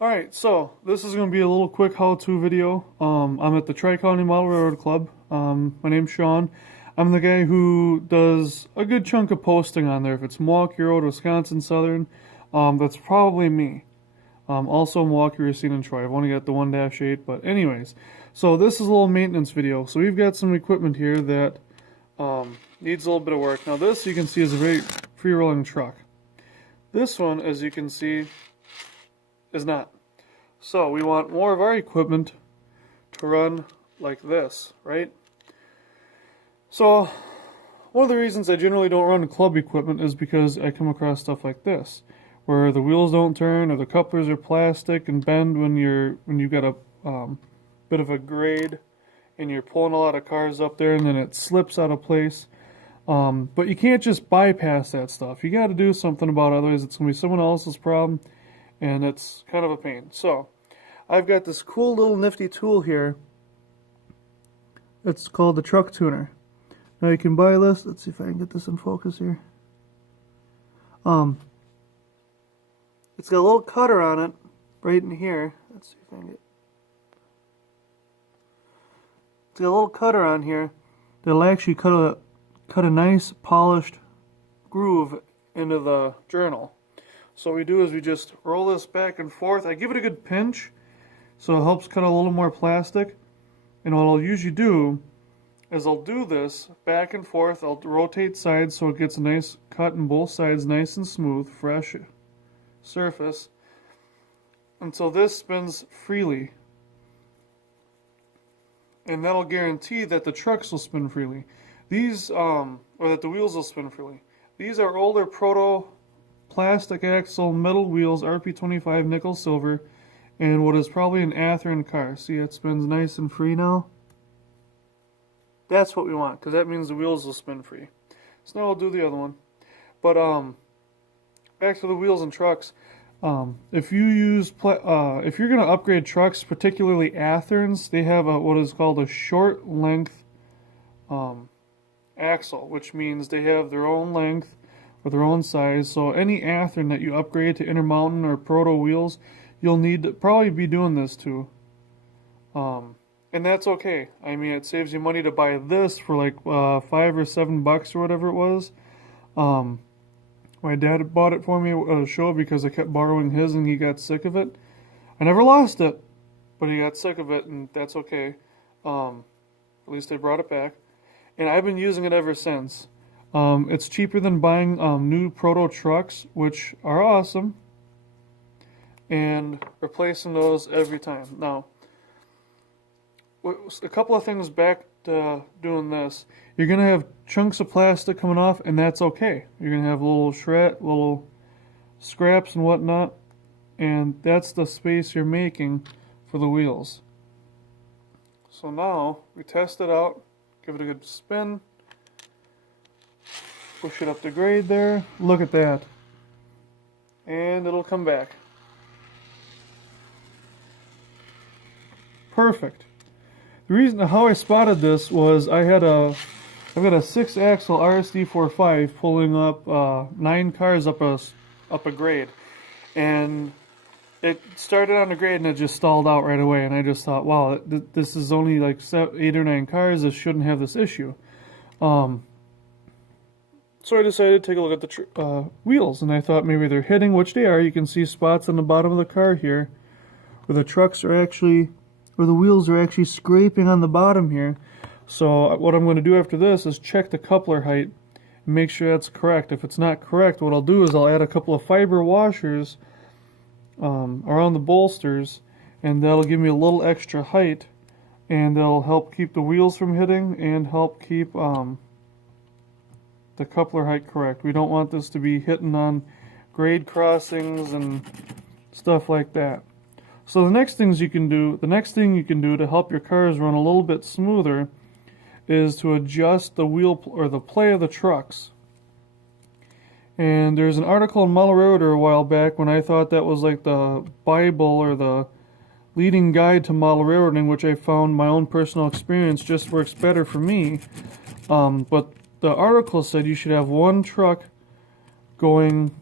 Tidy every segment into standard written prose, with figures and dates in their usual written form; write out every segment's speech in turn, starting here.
Alright, so this is going to be a little quick how-to video. I'm at the Tri-County Model Railroad Club. My name's Sean. I'm the guy who does a good chunk of posting on there. If it's Milwaukee Road, Wisconsin Southern, that's probably me. Also Milwaukee, Racine, and Troy. I've only got the 1-8, but anyways. So this is a little maintenance video. So we've got some equipment here that needs a little bit of work. Now this, you can see, is a very free-rolling truck. This one, as you can see, is not. So we want more of our equipment to run like this, right? So one of the reasons I generally don't run club equipment is because I come across stuff like this, where the wheels don't turn or the couplers are plastic and bend when you've got a bit of a grade and you're pulling a lot of cars up there and then it slips out of place. But you can't just bypass that stuff. You got to do something about it, otherwise it's going to be someone else's problem. And it's kind of a pain. So, I've got this cool little nifty tool here. It's called the Truck Tuner. Now you can buy this. Let's see if I can get this in focus here. It's got a little cutter on it, right in here. Let's see if I can get. It's got a little cutter on here that'll actually cut a nice polished groove into the journal. So what we do is we just roll this back and forth. I give it a good pinch, so it helps cut a little more plastic. And what I'll usually do is I'll do this back and forth. I'll rotate sides so it gets a nice cut in both sides, nice and smooth, fresh surface, until this spins freely. And that'll guarantee that the trucks will spin freely. These, or that the wheels will spin freely. These are older proto plastic axle metal wheels, RP25 nickel silver, and what is probably an Athearn car. See, it spins nice and free now. That's what we want, because that means the wheels will spin free. So now I'll do the other one. But back to the wheels and trucks. If you use if you're going to upgrade trucks, particularly Athearns, they have what is called a short length axle, which means they have their own length or their own size. So any Athearn that you upgrade to Intermountain or Proto wheels, you'll need to probably be doing this too. And that's okay. I mean, it saves you money to buy this for like $5 or $7 or whatever it was. My dad bought it for me at a show because I kept borrowing his and he got sick of it. I never lost it, but he got sick of it, and that's okay. At least I brought it back. And I've been using it ever since. It's cheaper than buying new proto trucks, which are awesome, and replacing those every time. Now, a couple of things back to doing this. You're going to have chunks of plastic coming off, and that's okay. You're going to have little scraps and whatnot, and that's the space you're making for the wheels. So now, we test it out, give it a good spin. Push it up to grade there. Look at that. And it'll come back. Perfect. The reason how I spotted this was I've got a 6-axle RSD45 pulling up 9 cars up a grade. And it started on a grade and it just stalled out right away. And I just thought, wow, this is only like 8 or 9 cars. This shouldn't have this issue. So I decided to take a look at the wheels, and I thought maybe they're hitting, which they are. You can see spots on the bottom of the car here where the wheels are actually scraping on the bottom here. So what I'm going to do after this is check the coupler height and make sure that's correct. If it's not correct, what I'll do is I'll add a couple of fiber washers around the bolsters, and that'll give me a little extra height, and that'll help keep the wheels from hitting and help keep the coupler height correct. We don't want this to be hitting on grade crossings and stuff like that. So the next thing you can do to help your cars run a little bit smoother is to adjust the wheel or the play of the trucks. And there's an article in Model Railroader a while back when I thought that was like the Bible or the leading guide to model railroading, which I found my own personal experience just works better for me. But the article said you should have one truck going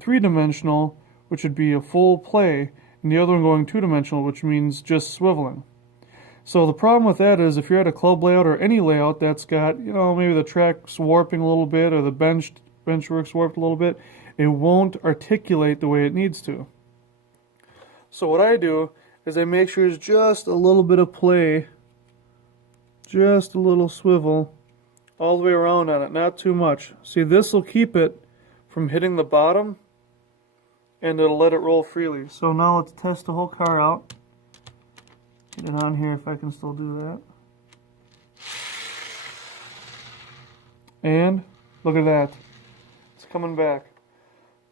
three-dimensional, which would be a full play, and the other one going two-dimensional, which means just swiveling. So the problem with that is if you're at a club layout or any layout that's got, maybe the track's warping a little bit or the benchwork's warped a little bit, it won't articulate the way it needs to. So what I do is I make sure there's just a little bit of play, just a little swivel all the way around on it, not too much. See, this will keep it from hitting the bottom and it'll let it roll freely. So now let's test the whole car out. Get it on here if I can still do that. And look at that. It's coming back.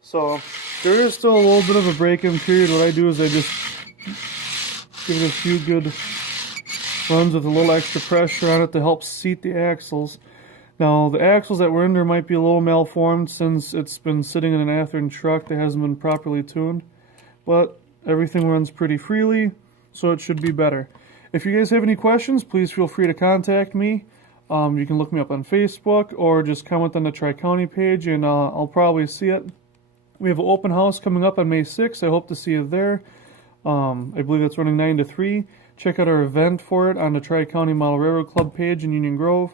So there is still a little bit of a break-in period. What I do is I just give it a few good runs with a little extra pressure on it to help seat the axles. Now the axles that were in there might be a little malformed since it's been sitting in an Athearn truck that hasn't been properly tuned. But everything runs pretty freely, so it should be better. If you guys have any questions, please feel free to contact me. You can look me up on Facebook or just comment on the Tri-County page and I'll probably see it. We have an open house coming up on May 6th. I hope to see you there. I believe it's running 9 to 3. Check out our event for it on the Tri-County Model Railroad Club page in Union Grove.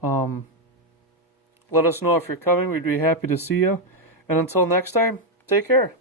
Let us know if you're coming. We'd be happy to see you. And until next time, take care.